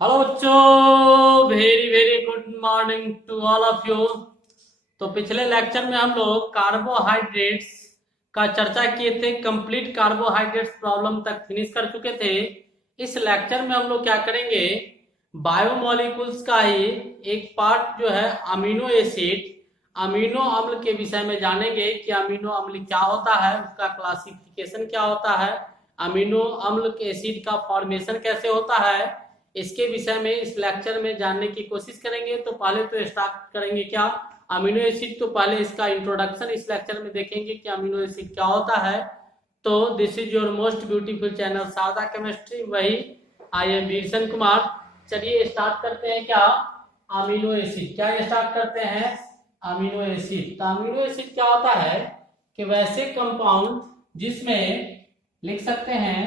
Hello बच्चों, very very good morning to all of you. तो पिछले लेक्चर में हम लोग कार्बोहाइड्रेट्स का चर्चा किए थे। कंप्लीट कार्बोहाइड्रेट्स प्रॉब्लम तक फिनिश कर चुके थे। इस लेक्चर में हम लोग क्या करेंगे, बायोमोलिकुल्स का ही एक पार्ट जो है अमीनो एसिड, अमीनो अम्ल के विषय में जानेंगे कि अमीनो अम्ल क्या होता है, उसका क्लासिफिकेशन क्या होता है, अमीनो अम्ल एसिड का फॉर्मेशन कैसे होता है, इसके विषय में इस लेक्चर में जानने की कोशिश करेंगे। तो पहले तो स्टार्ट करेंगे क्या, अमीनो एसिड। तो पहले इसका इंट्रोडक्शन इस लेक्चर में देखेंगे कि अमीनो एसिड क्या होता है। तो this is your most beautiful channel Sarda chemistry, वही आई एम वीरसन कुमार। चलिए स्टार्ट करते हैं क्या, अमीनो एसिड क्या स्टार्ट करते हैं, अमीनो एसिड। तो अमीनो एसिड क्या होता है कि वैसे कंपाउंड जिसमें लिख सकते हैं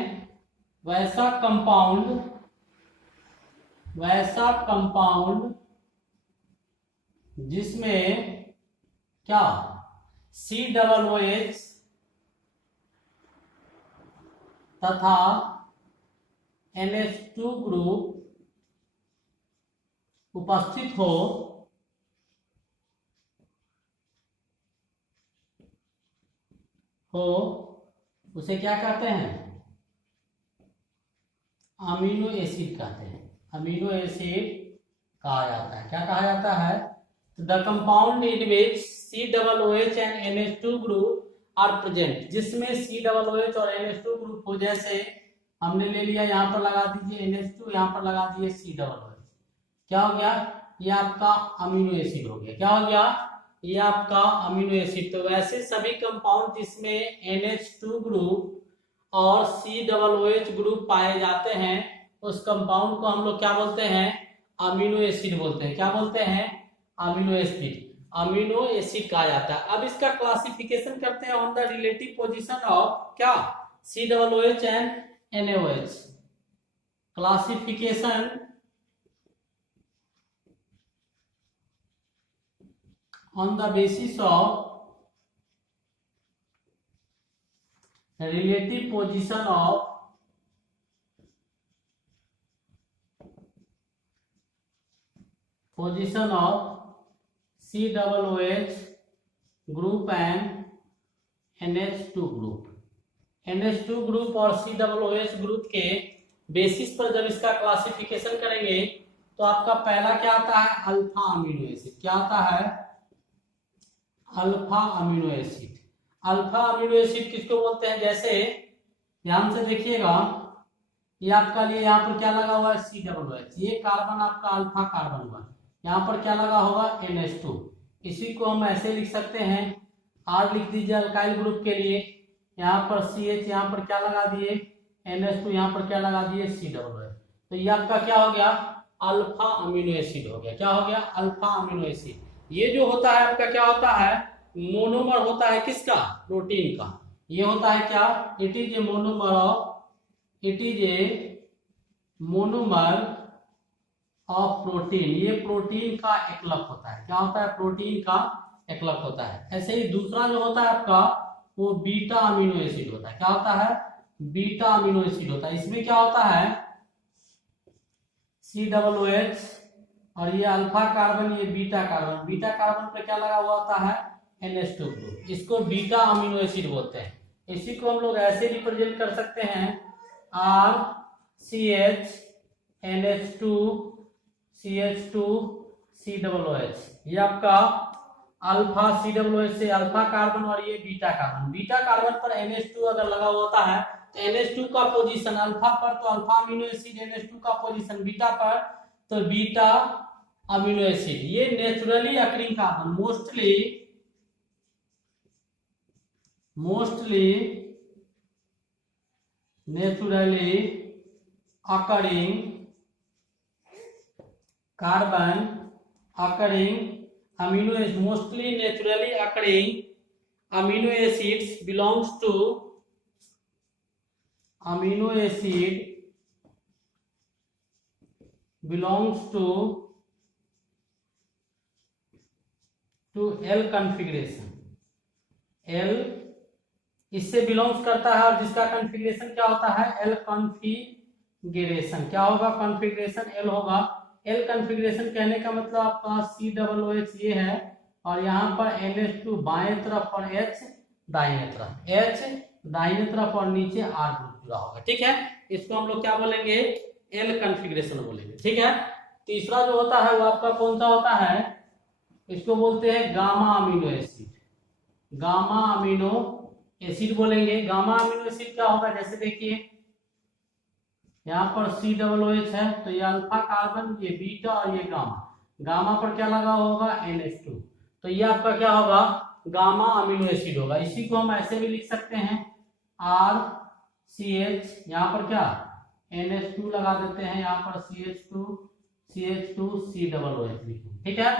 वैसा कंपाउंड जिसमें क्या COOH तथा NH2 ग्रुप उपस्थित हो, उसे क्या कहते हैं, अमीनो एसिड कहते हैं। अमीनो एसिड कहा जाता है। क्या कहा जाता है, the compound in which COOH and NH2 group are present, जिसमें COOH और NH2 ग्रुप हो। जैसे हमने ले लिया, यहाँ पर लगा दीजिए NH2, यहाँ पर लगा दीजिए COOH। क्या हो गया, ये आपका अमीनो एसिड हो गया। क्या हो गया, ये आपका अमीनो एसिड। तो वैसे सभी कंपाउंड जिसमें NH2 ग्रुप और COOH ग्रुप पाए जाते हैं, उस कंपाउंड को हम लोग क्या बोलते हैं, अमीनो एसिड बोलते हैं। क्या बोलते हैं, अमीनो एसिड। अमीनो एसिड कहा जाता है। अब इसका क्लासिफिकेशन करते हैं on the relative position of क्या, COOH and NaOH। Classification on the basis of relative position of COOH group and NH2 group. NH2 group और COOH ग्रुप के बेसिस पर जब इसका क्लासिफिकेशन करेंगे तो आपका पहला क्या आता है, अल्फा अमीनो एसिड। क्या आता है, alpha amino acid. Alpha amino acid किसको बोलते हैं, जैसे ध्यान से देखिएगा, ये आपका लिए यहाँ पर क्या लगा हुआ है, COOH। ये कार्बन आपका अल्फा कार्बन हुआ। यहाँ पर क्या लगा होगा, NH2। इसी को हम ऐसे लिख सकते हैं, R लिख दीजिए अल्काइल ग्रुप के लिए। यहाँ पर CH, यहाँ पर क्या लगा दिए, NH2, यहाँ पर क्या लगा दिए, COOH। तो ये आपका क्या हो गया, अल्फा अमीनो एसिड हो गया। क्या हो गया, अल्फा अमीनो एसिड। ये जो होता है आपका क्या होता है, मोनोमर होता है किसका, प्रोटीन का। ये होता है क्या, it is a monomer of, it is a monomer of protein. ये प्रोटीन का एकलक होता है। क्या होता है, प्रोटीन का एकलक होता है। ऐसे ही दूसरा जो होता है आपका, वो बीटा अमीनो एसिड होता है। क्या होता है, बीटा अमीनो एसिड होता है। इसमें क्या होता है, COOH और ये अल्फा कार्बन, ये बीटा कार्बन। बीटा कार्बन पे क्या लगा हुआ होता है, NH2 ग्रुप। इसको बीटा अमीनो एसिड बोलते हैं। इसी को हम लोग ऐसे रिप्रेजेंट कर सकते हैं, RCH NH2 CH2 COOH। ये आपका अल्फा COOH से अल्फा कार्बन और ये बीटा कार्बन। बीटा कार्बन पर NH2 अगर लगा होता है तो NH2 का पोजीशन अल्फा पर, तो अल्फा अमीनो एसिड। NH2 का पोजीशन बीटा पर, तो बीटा अमीनो एसिड। ये naturally occurring carbon, mostly naturally occurring carbon, occurring amino is mostly naturally occurring amino acids belongs to amino acid belongs to L configuration। L इससे belongs करता है और जिसका configuration क्या होता है, L कॉन्फ़िगरेशन क्या होगा, कॉन्फ़िगरेशन एल होगा। एल कॉन्फ़िगरेशन कहने का मतलब आपका COOH ये है, और यहाँ पर NH2 बाएं तरफ और H दाहिने तरफ, H दाहिने तरफ और नीचे R ग्रुप जुड़ा होगा। ठीक है, इसको हम लोग क्या बोलेंगे, एल कॉन्फ़िगरेशन बोलेंगे। ठीक है, तीसरा जो होता है वो आपका कौन सा होता है, इसको बोलते हैं gamma amino acid. Gamma amino acid बोलेंगे। गामा अमीनो एसिड क्या होगा, जैसे देखिए यहाँ पर COOH है, तो ये अल्फा कार्बन, ये बीटा और ये गामा। गामा पर क्या लगा होगा, NH2, तो ये आपका क्या होगा, गामा अमीनो एसिड होगा। इसी को हम ऐसे भी लिख सकते हैं RCH, यहाँ पर क्या NH2 लगा देते हैं, यहाँ पर CH2 COOH लिखेंगे। ठीक है,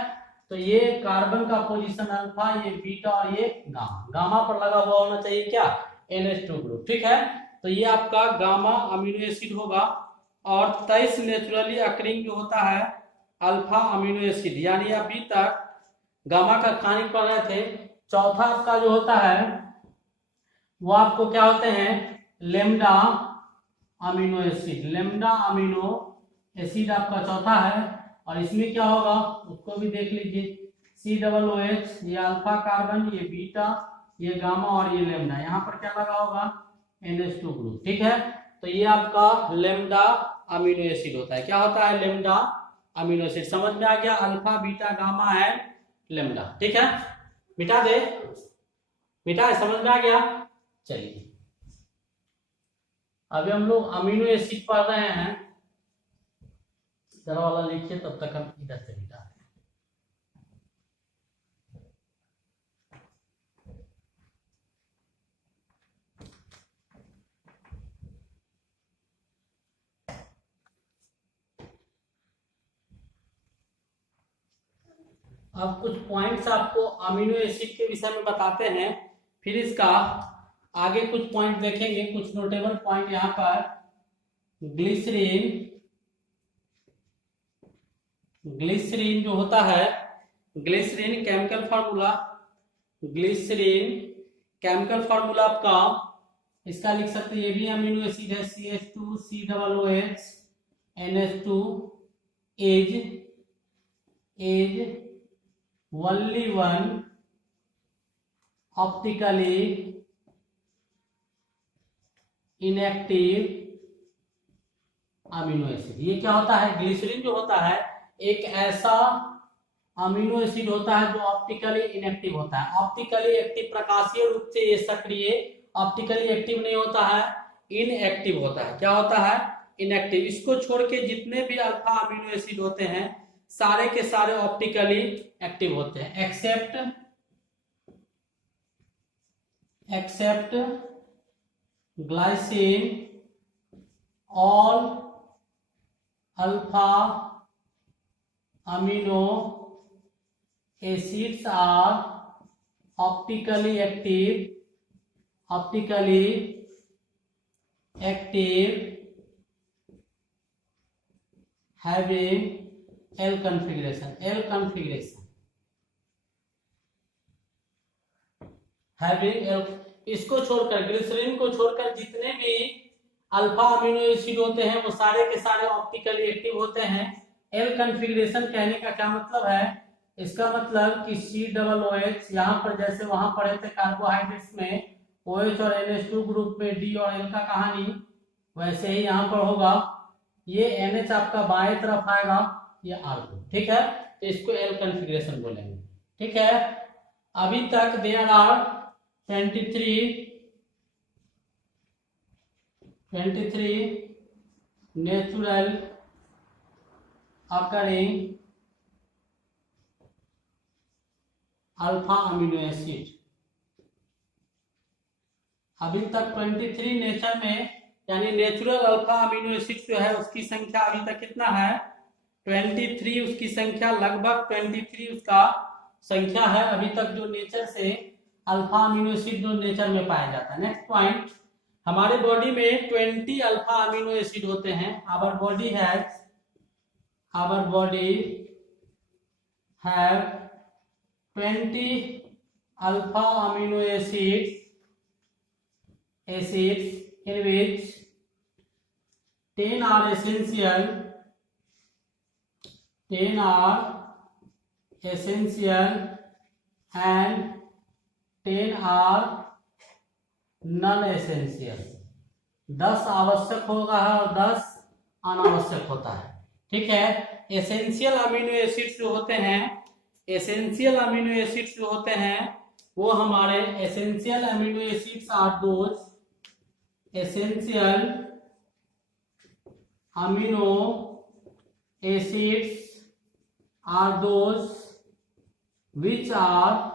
तो ये कार्बन का पोजीशन अल्फा, ये बीटा और ये गामा। गामा पर लगा हुआ होना चाहिए क्या, NH2 ग्रुप। ठीक है, तो ये आपका गामा अमीनो एसिड होगा। और 23 नेचुरली अकरिंग जो होता है अल्फा अमीनो एसिड, यानी अभी तक गामा का कहानी पढ़ रहे थे। चौथा आपका जो होता है वो आपको क्या होते हैं, lambda amino acid. Lambda amino acid आपका चौथा है, और इसमें क्या होगा उसको भी देख लीजिए। COOH, ये अल्फा कार्बन, ये बीटा, ये गामा और ये लेमडा। यहाँ पर क्या लगा होगा, NH2 ग्रुप। ठीक है, तो ये आपका लेमडा अमीनो एसिड होता है। क्या होता है, लेमडा अमीनो एसिड। समझ में आ गया, अल्फा बीटा गामा है लेमडा। ठीक है, मिटा दे, मिटा है, समझ में आ गया। चलिए अभी हम लोग अमीनो एसिड पढ़ रहे हैं, जरा वाला लिखिए, तब तक हम इधर से मिटा दें। अब कुछ पॉइंट्स आपको अमीनो एसिड के विषय में बताते हैं, फिर इसका आगे कुछ पॉइंट देखेंगे। कुछ नोटेबल पॉइंट यहाँ पर ग्लिसरीन, ग्लिसरीन जो होता है, glycerine chemical formula, glycerine chemical formula आपका इसका लिख सकते हैं, ये भी अमीनो एसिड है, CH2 COOH NH2 as only one optically inactive amino acid. ये क्या होता है, ग्लिसरीन जो होता है एक ऐसा अमीनो एसिड होता है जो ऑप्टिकली इनएक्टिव होता है। ऑप्टिकली एक्टिव, प्रकाशीय रूप से ये सक्रिय, ऑप्टिकली एक्टिव नहीं होता है, इनएक्टिव होता है। क्या होता है, इनएक्टिव। इसको छोड़ के जितने भी अल्फा अमीनो एसिड होते हैं सारे के सारे ऑप्टिकली एक्टिव होते हैं, except glycine. All alpha amino acids are optically active having L configuration, having L। इसको छोड़कर, ग्लिसरीन को छोड़कर जितने भी अल्फा अमीनो एसिड होते हैं वो सारे के सारे ऑप्टिकली एक्टिव होते हैं। एल कॉन्फ़िगरेशन कहने का क्या मतलब है, इसका मतलब कि COOH, यहाँ पर जैसे वहां पढ़े थे कार्बोहाइड्रेट्स में OH और NH2 ग्रुप में D और L का कहानी, वैसे ही यहाँ पर होगा। ये NH आपका बाएं तरफ आएगा, ये R ग्रुप। ठीक है, तो इसको एल कॉन्फ़िगरेशन बोलेंगे। ठीक है, अभी तक there are 23 natural occurring alpha amino acid. अभी तक 23 नेचर में, यानी नेचुरल अल्फा अमीनो एसिड जो है उसकी संख्या अभी तक कितना है, 23 उसकी संख्या, लगभग 23 उसका संख्या है अभी तक जो नेचर से अल्फा अमीनो एसिड जो नेचर में पाया जाता है। नेक्स्ट पॉइंट, हमारे बॉडी में 20 अल्फा अमीनो एसिड होते हैं। Our body have 20 alpha amino acids in which 10 are essential, 10 are essential and 10 are non essential. 10 आवश्यक होगा है और 10 अनावश्यक होता है। ठीक है, एसेंशियल अमीनो एसिड्स जो होते हैं, एसेंशियल अमीनो एसिड्स जो होते हैं वो हमारे essential amino acids are those, essential amino acids are those which are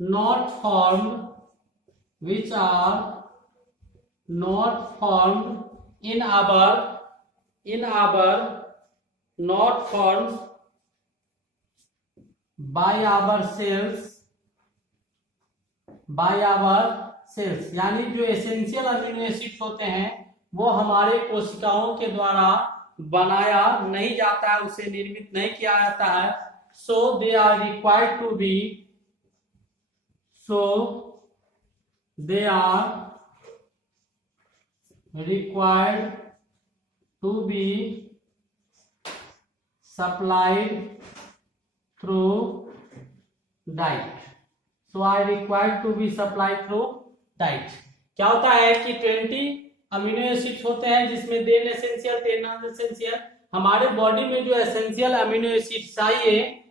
not formed, which are not formed in our not formed by our cells, यानी जो एसेंशियल अमीनो एसिड्स होते हैं वो हमारे कोशिकाओं के द्वारा बनाया नहीं जाता है, उसे निर्मित नहीं किया जाता है। So they are required to be, so they are required to be supplied through diet. So are required to be supplied through diet. क्या होता है कि 20 अमीनो एसिड्स होते हैं जिसमें 10 एसेंशियल 10 नॉन एसेंशियल। हमारे बॉडी में जो एसेंशियल अमीनो एसिड्स चाहिए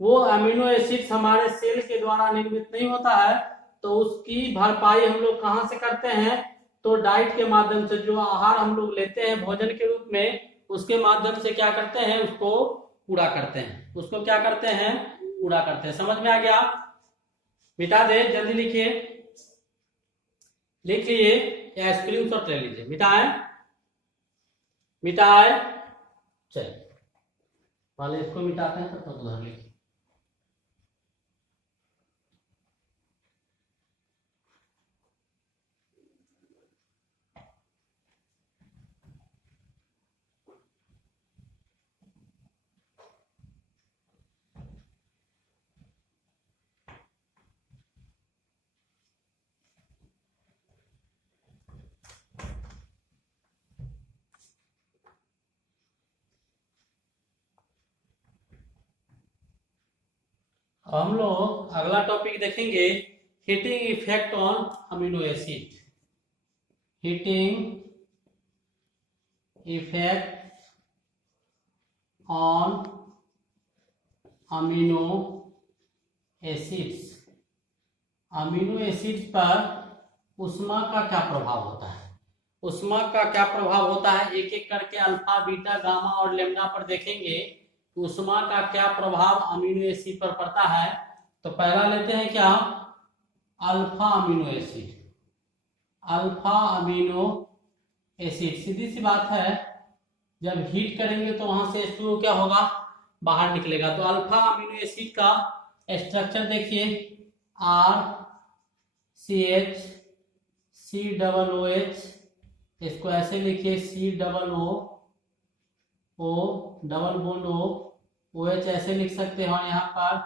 वो अमीनो एसिड्स हमारे सेल के द्वारा निर्मित नहीं होता है, तो उसकी भरपाई हम लोग कहाँ से करते हैं? तो डाइट के माध्यम से, जो आहार हम लोग लेते हैं भोजन के रूप में, उसके माध्यम से क्या करते हैं? उसको पूरा करते हैं। उसको क्या करते हैं? पूरा करते हैं। समझ में आ गया? मिटा दे, जल्दी लिखिए, लिखिए या स्क्रीनशॉट ले लीजिए। मिटाए मिटाए, चलिए पहले इसको मिटाते हैं तब तक उधर लिखिए। हम लोग अगला टॉपिक देखेंगे, heating effect on amino acid. Heating effect on amino acids. Amino acids पर उष्मा का क्या प्रभाव होता है? उष्मा का क्या प्रभाव होता है? एक एक करके अल्फा, बीटा, गामा और लेम्डा पर देखेंगे उष्मा का क्या प्रभाव अमीनो एसिड पर पड़ता है। तो पहला लेते हैं क्या? Alpha amino acid. Alpha amino acid, सीधी सी बात है, जब हीट करेंगे तो वहां से H2O क्या होगा? बाहर निकलेगा। तो अल्फा अमीनो एसिड का स्ट्रक्चर देखिए, RCH COOH, इसको ऐसे लिखिए COO डबल बॉन्ड OH ऐसे लिख सकते हैं। और यहाँ पर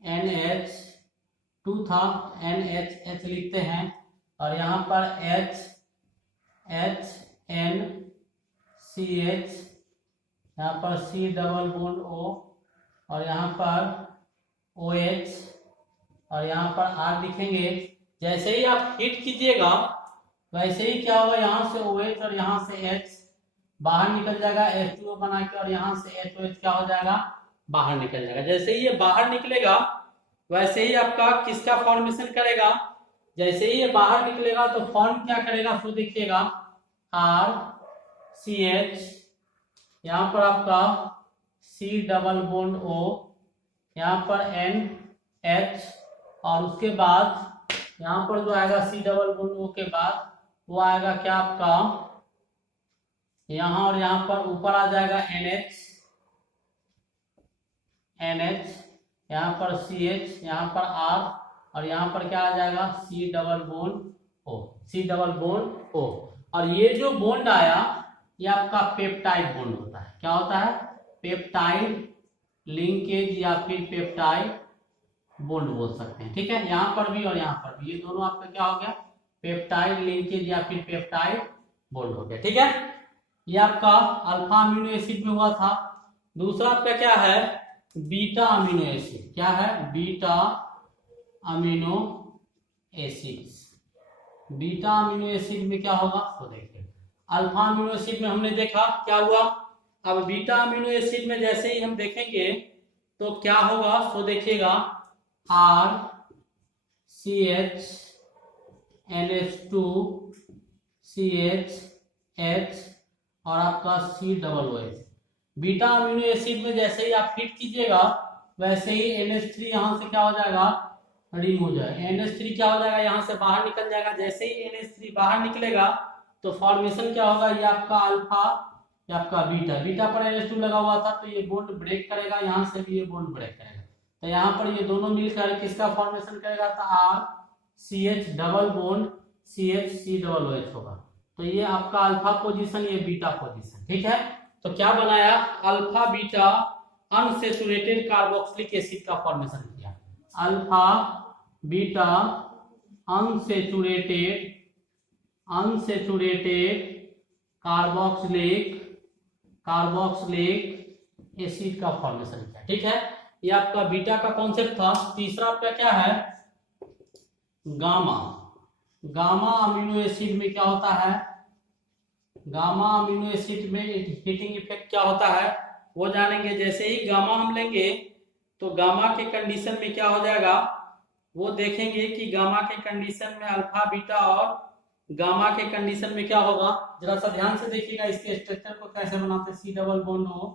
NH2 था, NH लिखते हैं। और यहाँ पर HNCH, यहाँ पर C डबल बॉन्ड O, और यहाँ पर OH, और यहाँ पर R लिखेंगे। जैसे ही आप हीट कीजिएगा वैसे ही क्या होगा? यहाँ से OH और यहाँ से H बाहर निकल जाएगा, H2O बना के, और यहाँ से HOH क्या हो जाएगा? बाहर निकल जाएगा। जैसे ही ये बाहर निकलेगा वैसे ही आपका किसका फॉर्मेशन करेगा? जैसे ही ये बाहर निकलेगा तो फॉर्म क्या करेगा? सो देखिएगा, RCH, यहाँ पर आपका C डबल बॉन्ड O, यहाँ पर NH, और उसके बाद यहाँ पर जो आएगा C डबल बॉन्ड O के बाद वो आएगा क्या आपका? यहाँ और यहाँ पर ऊपर आ जाएगा NH, यहाँ पर CH, यहाँ पर R, और यहाँ पर क्या आ जाएगा? C double bond O। और ये जो बॉन्ड आया ये आपका पेप्टाइड बॉन्ड होता है। क्या होता है? पेप्टाइड लिंकेज या फिर पेप्टाइड बॉन्ड बोल सकते हैं। ठीक है, यहाँ पर भी और यहाँ पर भी, ये दोनों आपका क्या हो गया? पेप्टाइड लिंकेज या फिर पेप्टाइड बॉन्ड हो गया। ठीक है, ये आपका अल्फा अमीनो एसिड में हुआ था। दूसरा आपका क्या है, बीटा अमीनो एसिड। क्या है, beta amino acid. Beta amino acid में क्या होगा, तो देखिए अल्फा अमीनो एसिड में हमने देखा क्या हुआ। अब बीटा अमीनो एसिड में जैसे ही हम देखेंगे तो क्या होगा, तो देखिएगा R C H NH2 CH और आपका COOH। बीटा अमीनो एसिड में जैसे ही आप हिट कीजिएगा वैसे ही NH3 यहाँ से क्या हो जाएगा, रिमूव हो जाएगा। NH3 क्या हो जाएगा, यहाँ से बाहर निकल जाएगा। जैसे ही NH3 बाहर निकलेगा तो फॉर्मेशन क्या होगा, ये आपका अल्फा, ये आपका बीटा। बीटा पर NH2 लगा हुआ था तो ये बॉन्ड ब्रेक करेगा, यहाँ से भी ये बॉन्ड ब्रेक करेगा। तो यहाँ पर ये दोनों मिलकर किसका फॉर्मेशन करेगा, तो RCH डबल बॉन्ड CH होगा। तो ये आपका अल्फा पोजीशन, ये बीटा पोजीशन। ठीक है, तो क्या बनाया, alpha beta unsaturated carboxylic acid का फॉर्मेशन किया। Alpha beta unsaturated carboxylic acid का फॉर्मेशन किया। ठीक है, ये आपका बीटा का कॉन्सेप्ट था। तीसरा आपका क्या है, गामा। गामा अमीनो एसिड में क्या होता है, गामा अमीनो एसिड में हीटिंग इफेक्ट क्या होता है वो जानेंगे। जैसे ही गामा हम लेंगे तो गामा के कंडीशन में क्या हो जाएगा वो देखेंगे कि गामा के कंडीशन में अल्फा बीटा और गामा के कंडीशन में क्या होगा। जरा सा ध्यान से देखिएगा इसके स्ट्रक्चर को कैसे बनाते हैं। C डबल बॉन्ड O,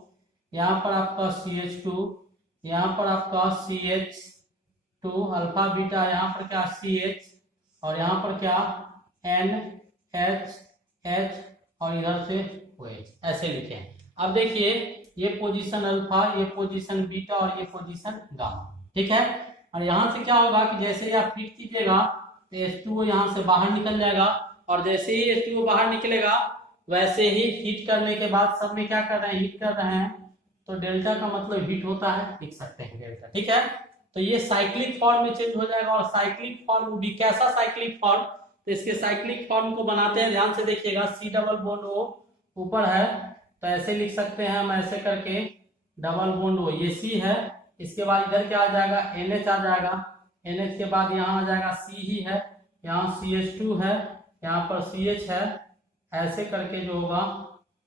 यहाँ पर आपका CH2, यहाँ पर आपका CH2 अल्फा बीटा, यहाँ पर क्या CH और यहाँ पर क्या NH और इधर से OH, ऐसे लिखे हैं। अब देखिए ये पोजीशन अल्फा, ये पोजीशन बीटा और ये पोजीशन गामा। ठीक है, और यहाँ से क्या होगा कि जैसे ही आप हिट कीजिएगा तो H2O यहाँ से बाहर निकल जाएगा और जैसे ही H2O बाहर निकलेगा वैसे ही हीट करने के बाद सब में क्या कर रहे हैं, हीट कर रहे हैं। तो डेल्टा का मतलब हीट होता है, लिख सकते हैं डेल्टा। ठीक है, तो ये साइक्लिक फॉर्म में चेंज हो जाएगा। और साइक्लिक फॉर्म भी कैसा साइक्लिक फॉर्म, तो इसके साइक्लिक फॉर्म को बनाते हैं, ध्यान से देखिएगा। C डबल बॉन्ड O ऊपर है तो ऐसे लिख सकते हैं हम, ऐसे करके डबल बॉन्ड O, ये C है। इसके बाद इधर क्या आ जाएगा, NH आ जाएगा। NH के बाद यहाँ आ जाएगा C ही है, यहाँ CH2 है, यहाँ पर CH है। ऐसे करके जो होगा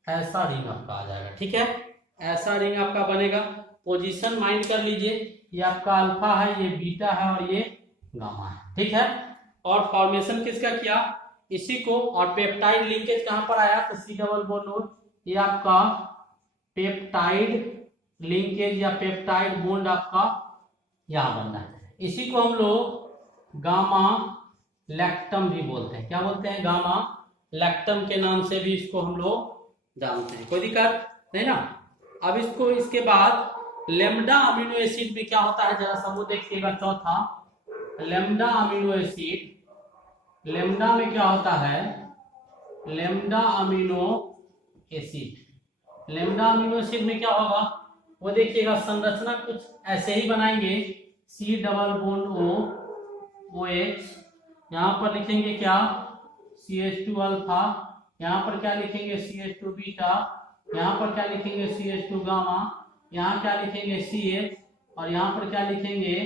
ऐसा रिंग आपका आ जाएगा। ठीक है, ऐसा रिंग आपका बनेगा। पोजीशन माइंड कर लीजिए, ये आपका अल्फा है, ये बीटा है और ये गामा है। ठीक है, और फॉर्मेशन किसका किया, इसी को। और पेप्टाइड लिंकेज कहां पर आया, तो C डबल बॉन्ड O, ये आपका पेप्टाइड लिंकेज या पेप्टाइड बॉन्ड आपका यहां बनना है। इसी को हम लोग गामा लैक्टम भी बोलते हैं। क्या बोलते हैं, गामा लैक्टम के नाम से भी इसको हम लोग जानते हैं। कोई दिक्कत नहीं ना। अब इसको, इसके बाद लेमडा अमीनो एसिड में क्या होता है, जरा सा वो देखिएगा। चौथा लेमडा अमीनो एसिड, लेमडा में क्या होता है, lambda amino acid. Lambda amino acid में क्या होगा वो देखिएगा। संरचना कुछ ऐसे ही बनाएंगे। C double bond O OH, यहाँ पर लिखेंगे क्या CH2 अल्फा, यहाँ पर क्या लिखेंगे CH2 बीटा, यहाँ पर क्या लिखेंगे CH2 गामा, यहाँ क्या लिखेंगे CH और यहाँ पर क्या लिखेंगे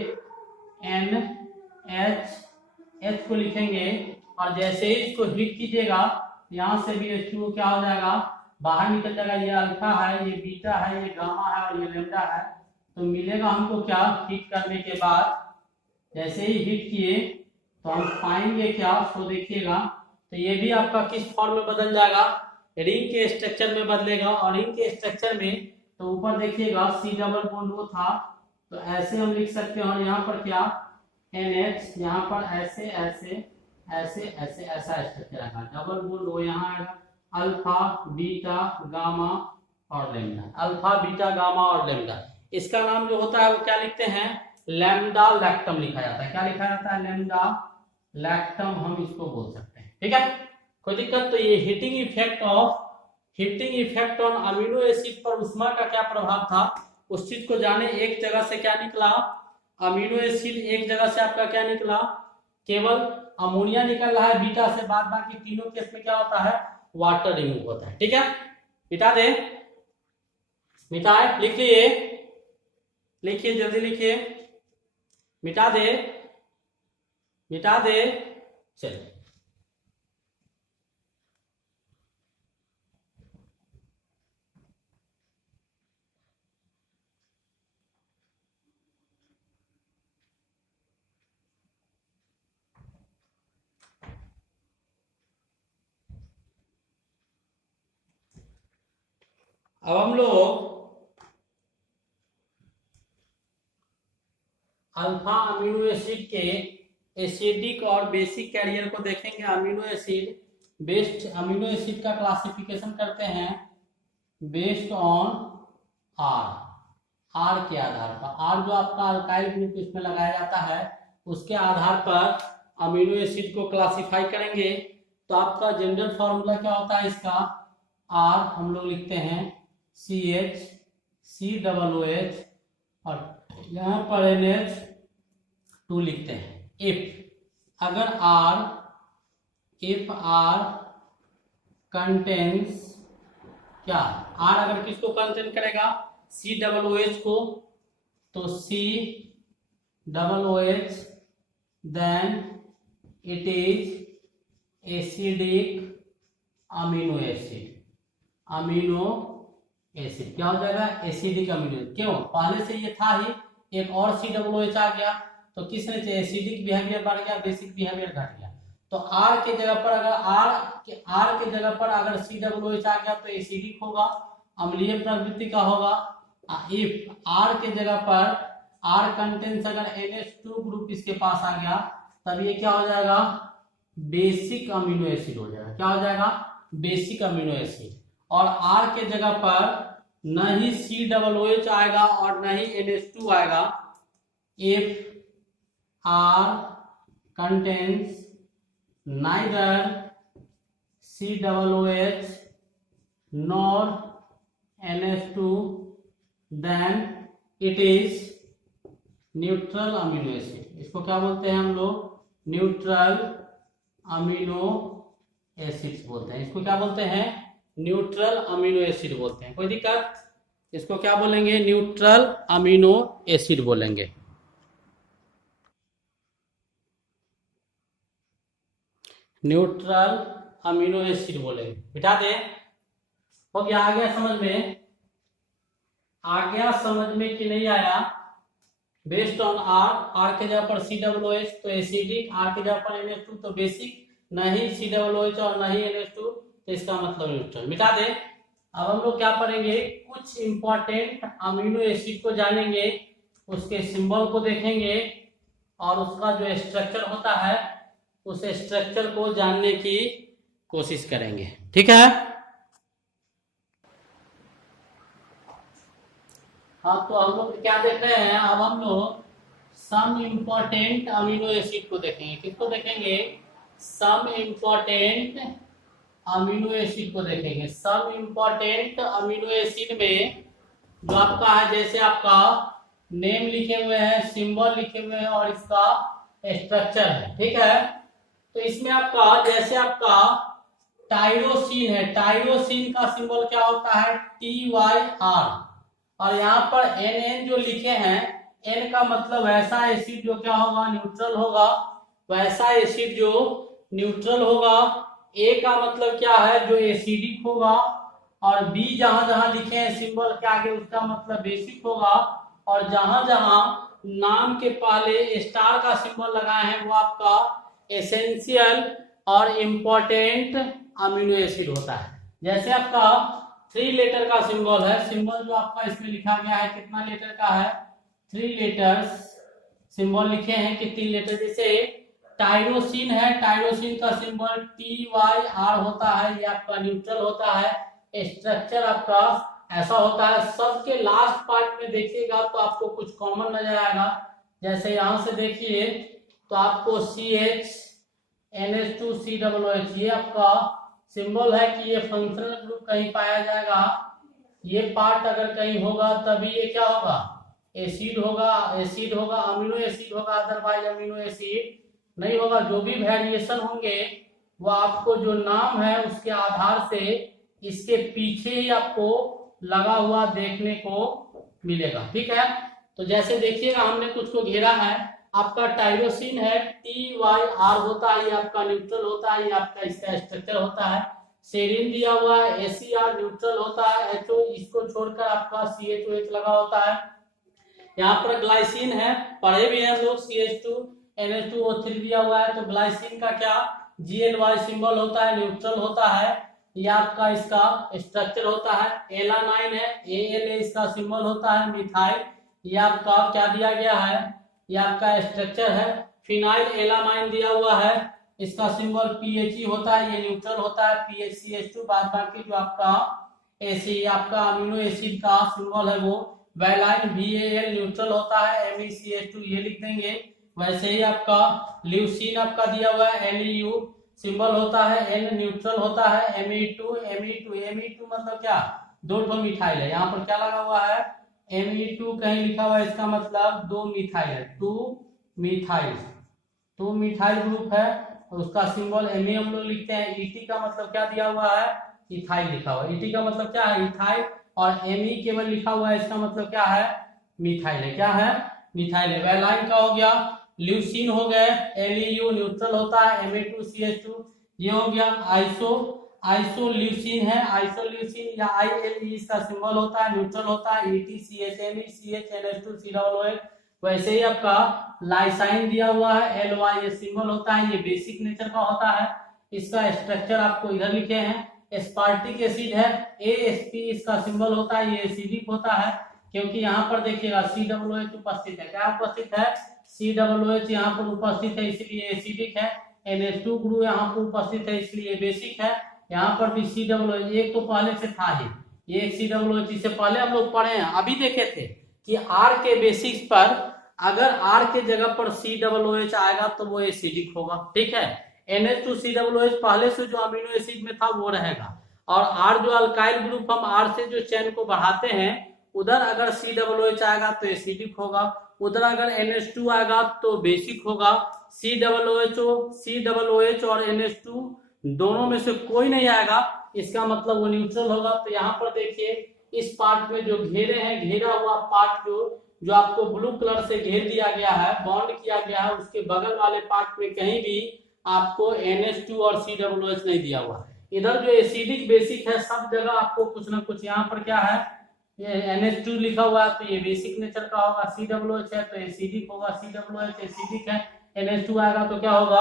NH, H को लिखेंगे। और जैसे ही इसको हिट कीजिएगा यहाँ से भी H2O क्या हो जाएगा, बाहर निकल जाएगा। ये अल्फा है, ये बीटा है, ये गामा है और ये लेमडा है। तो मिलेगा हमको क्या, हिट करने के बाद जैसे ही हिट किए तो हम पाएंगे क्या, तो देखिएगा। तो ये भी आपका किस फॉर्म में बदल जाएगा, रिंग के स्ट्रक्चर में बदलेगा। और रिंग के स्ट्रक्चर में तो ऊपर देखिएगा C डबल बॉन्ड O था तो ऐसे हम लिख सकते हैं। और यहाँ पर क्या NH, यहाँ पर ऐसे ऐसे ऐसे ऐसे ऐसा स्ट्रक्चर आएगा। डबल बॉन्ड O यहाँ आएगा, अल्फा बीटा गामा और लेमडा, अल्फा बीटा गामा और लेमडा। इसका नाम जो होता है वो क्या लिखते हैं, लैम्डा लैक्टम लिखा जाता है। क्या लिखा जाता है, लैम्डा लैक्टम हम इसको बोल सकते हैं। ठीक है, कोई दिक्कत। तो ये heating effect on amino acid पर उष्मा का क्या प्रभाव था, उस चीज को जाने। एक जगह से क्या निकला, अमीनो एसिड एक जगह से आपका क्या निकला, केवल अमोनिया निकल रहा है बीटा से, बाद बाकी तीनों केस में क्या होता है, वाटर रिमूव होता है। ठीक है, मिटा दे, मिटाए, लिखिए, लिखिए जल्दी लिखिए, मिटा दे, मिटा दे। चलिए अब हम लोग अल्फा अमीनो एसिड के एसिडिक और बेसिक कैरियर को देखेंगे। Amino acid based amino acid का क्लासिफिकेशन करते हैं बेस्ड ऑन आर, आर के आधार पर। आर जो आपका अल्काइल ग्रुप इसमें लगाया जाता है उसके आधार पर अमीनो एसिड को क्लासिफाई करेंगे। तो आपका जनरल फॉर्मूला क्या होता है इसका, आर हम लोग लिखते हैं CH COOH और यहाँ पर NH2 लिखते हैं। इफ अगर R कंटेन्स क्या, R अगर किसको कंटेन करेगा, COOH को, तो COOH then it is acidic amino acid. Amino acid क्या हो जाएगा, एसिडिक अमीनो एसिड। क्यों, पहले से ये था ही, एक और COOH आ गया तो किसने एसिडिक बिहेवियर बढ़ गया, बेसिक बिहेवियर घट गया। तो R के जगह पर अगर R के जगह पर अगर COOH आ गया तो एसिडिक होगा, अम्लीय प्रवृत्ति का होगा। इफ R के जगह पर R कंटेन्स अगर NH2 ग्रुप इसके पास आ गया तब ये क्या हो जाएगा, बेसिक अमीनो एसिड हो जाएगा। क्या हो जाएगा, बेसिक अमीनो एसिड। और R के जगह पर न ही COOH आएगा और न ही NH2 आएगा। If R contains neither COOH nor NH2 then it is neutral amino acid. इसको क्या बोलते हैं हम लोग, न्यूट्रल अमीनो एसिड्स बोलते हैं। इसको क्या बोलते हैं, न्यूट्रल अमीनो एसिड बोलते हैं। कोई दिक्कत, इसको क्या बोलेंगे, न्यूट्रल अमीनो एसिड बोलेंगे। न्यूट्रल अमीनो एसिड बोलेंगे। मिटा दे, हो गया, आ गया समझ में, आ गया समझ में कि नहीं आया। बेस्ड ऑन आर के जगह पर COOH तो एसिडिक, आर के जगह पर NH2 तो बेसिक, न ही COOH और न ही NH2 तो इसका मतलब न्यूट्रल। मिटा दे। अब हम लोग क्या पढ़ेंगे, कुछ इंपॉर्टेंट अमीनो एसिड को जानेंगे, उसके सिंबल को देखेंगे और उसका जो स्ट्रक्चर होता है उस स्ट्रक्चर को जानने की कोशिश करेंगे। ठीक है, हाँ, तो हम लोग क्या देख रहे हैं, अब हम लोग सम इम्पोर्टेंट अमीनो एसिड को देखेंगे। किसको देखेंगे, सम इम्पोर्टेंट अमीनो एसिड को देखेंगे। सम इम्पोर्टेंट अमीनो एसिड में जो आपका है, जैसे आपका नेम लिखे हुए हैं, सिंबल लिखे हुए हैं और इसका स्ट्रक्चर है। ठीक है, तो इसमें आपका जैसे आपका टायरोसिन है, टायरोसिन का सिंबल क्या होता है, TYR। और यहाँ पर NN जो लिखे हैं, N का मतलब वैसा एसिड जो क्या होगा, न्यूट्रल होगा, वैसा एसिड जो न्यूट्रल होगा। A का मतलब क्या है, जो एसिडिक होगा। और B जहां जहां लिखे हैं सिंबल के आगे उसका मतलब बेसिक होगा। और जहां जहां नाम के पहले स्टार का सिंबल लगाए हैं वो आपका एसेंशियल और इम्पोर्टेंट अमीनो एसिड होता है। जैसे आपका 3 लेटर का सिंबल है, सिंबल जो आपका इसमें लिखा गया है कितना लेटर का है, 3 लेटर्स सिंबल लिखे हैं कि 3 लेटर। जैसे टायरोसिन है, टायरोसिन का सिंबल TYR होता है, ये आपका न्यूट्रल होता है। स्ट्रक्चर आपका ऐसा होता है। सबके लास्ट पार्ट में देखिएगा तो आपको कुछ कॉमन नजर आएगा। जैसे यहां से देखिए तो आपको CH NH2 COOH ये आपका सिंबल है कि ये फंक्शनल ग्रुप कहीं पाया जाएगा। ये पार्ट अगर कहीं होगा तभी ये क्या होगा, एसिड होगा, एसिड होगा, अमीनो एसिड होगा, अदरवाइज अमीनो एसिड नहीं होगा। जो भी वेरिएशन होंगे वो आपको जो नाम है उसके आधार से इसके पीछे ही आपको लगा हुआ देखने को मिलेगा। ठीक है, तो जैसे देखिएगा हमने कुछ को घेरा है, आपका टायरोसिन है, TYR होता है, ये आपका न्यूट्रल होता है, ये आपका इसका स्ट्रक्चर होता है। सेरीन दिया हुआ है, ACR न्यूट्रल होता है, HO इसको छोड़कर आपका CHOH लगा होता है। यहाँ पर ग्लाइसिन है, पढ़े भी हैं लोग, CH2NH2O3 दिया हुआ है। तो ग्लाइसिन का क्या GLY सिंबल होता है, न्यूट्रल होता है। ये आपका इसका स्ट्रक्चर होता है। एलानाइन है, ALA इसका सिंबल होता है। मिथाइल ये आपका क्या दिया गया है, ये आपका स्ट्रक्चर है। फिनाइल एलामाइन दिया हुआ है, इसका सिंबल PHE होता है, ये न्यूट्रल होता है। PHCH2 बाद बाकी जो आपका AC आपका अमीनो एसिड का सिंबल है वो वैलाइन VAL न्यूट्रल होता है। MECH2 ये लिख देंगे। वैसे ही आपका ल्यूसीन आपका दिया हुआ है, LEU सिंबल होता है, N न्यूट्रल होता है। Me2 मतलब क्या, दो ठो मिथाइल है। यहाँ पर क्या लगा हुआ है, Me2 कहीं लिखा हुआ है, इसका मतलब दो मिथाइल है, टू मिथाइल ग्रुप है। उसका सिंबल Me हम लोग लिखते हैं। ET का मतलब क्या दिया हुआ है, इथाइल लिखा हुआ है। ET का मतलब क्या है, इथाइल, और Me केवल लिखा हुआ है, इसका मतलब क्या है, मिथाइल है। क्या है, मिथाइल है। वैलाइन का हो गया, ल्यूसीन हो गए, LEU न्यूट्रल होता है, Ma2CH2 ये हो गया। आइसोल्यूसिन है, आइसोल्यूसिन या ILE इसका सिंबल होता है, न्यूट्रल होता है। ETCHME CHNH2COOH। वैसे ही आपका लाइसाइन दिया हुआ है, LY ये सिंबल होता है, ये बेसिक नेचर का होता है। इसका स्ट्रक्चर आपको इधर लिखे हैं। एस्पार्टिक एसिड है, ASP इसका सिंबल होता है, ये एसिडिक होता है, क्योंकि यहाँ पर देखिएगा COOH उपस्थित है। क्या उपस्थित है, COOH यहाँ पर उपस्थित है, इसलिए एसिडिक है। NH2 ग्रुप यहाँ पर उपस्थित है, इसलिए बेसिक है। यहाँ पर भी COOH एक तो पहले से था ही, ये एक COOH इससे पहले हम लोग पढ़े हैं, अभी देखे थे कि R के बेसिक्स पर अगर R के जगह पर COOH आएगा तो वो एसिडिक होगा। ठीक है, NH2COOH पहले से जो अमीनो एसिड में था वो रहेगा, और R जो अल्काइल ग्रुप हम R से जो चेन को बढ़ाते हैं उधर अगर COOH आएगा तो एसिडिक होगा, उधर अगर NH2 आएगा तो बेसिक होगा। COOH और NH2 दोनों में से कोई नहीं आएगा, इसका मतलब वो न्यूट्रल होगा। तो यहाँ पर देखिए इस पार्ट में जो घेरे हैं, घेरा हुआ पार्ट जो आपको ब्लू कलर से घेर दिया गया है, बॉन्ड किया गया है, उसके बगल वाले पार्ट में कहीं भी आपको NH2 और COOH नहीं दिया हुआ। इधर जो एसिडिक बेसिक है सब जगह आपको कुछ ना कुछ, यहाँ पर क्या है, ये NH2 लिखा हुआ है तो ये बेसिक नेचर का होगा, COOH है तो एसिडिक होगा, COOH एसिडिक है, NH2 आएगा तो क्या होगा,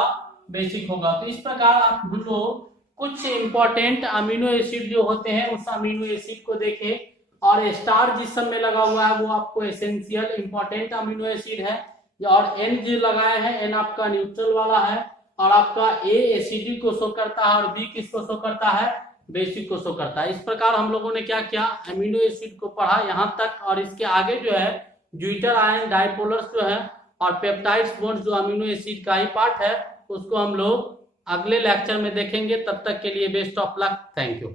बेसिक होगा। तो इस प्रकार आप हम लोग कुछ इंपॉर्टेंट अमीनो एसिड जो होते हैं उस अमीनो एसिड को देखें, और स्टार जिस सब में लगा हुआ है वो आपको एसेंशियल इंपॉर्टेंट अमीनो एसिड है, और N जो लगाए हैं N आपका न्यूट्रल वाला है, और आपका A एसिडिक को शो करता है और B किसको शो करता है, बेसिक को शो करता है। इस प्रकार हम लोगों ने क्या किया, अमीनो एसिड को पढ़ा यहाँ तक, और इसके आगे जो है ज्विटर आयन डाइपोलर्स जो है और पेप्टाइड्स बॉन्ड्स जो अमीनो एसिड का ही पार्ट है उसको हम लोग अगले लेक्चर में देखेंगे। तब तक के लिए best of luck, thank you.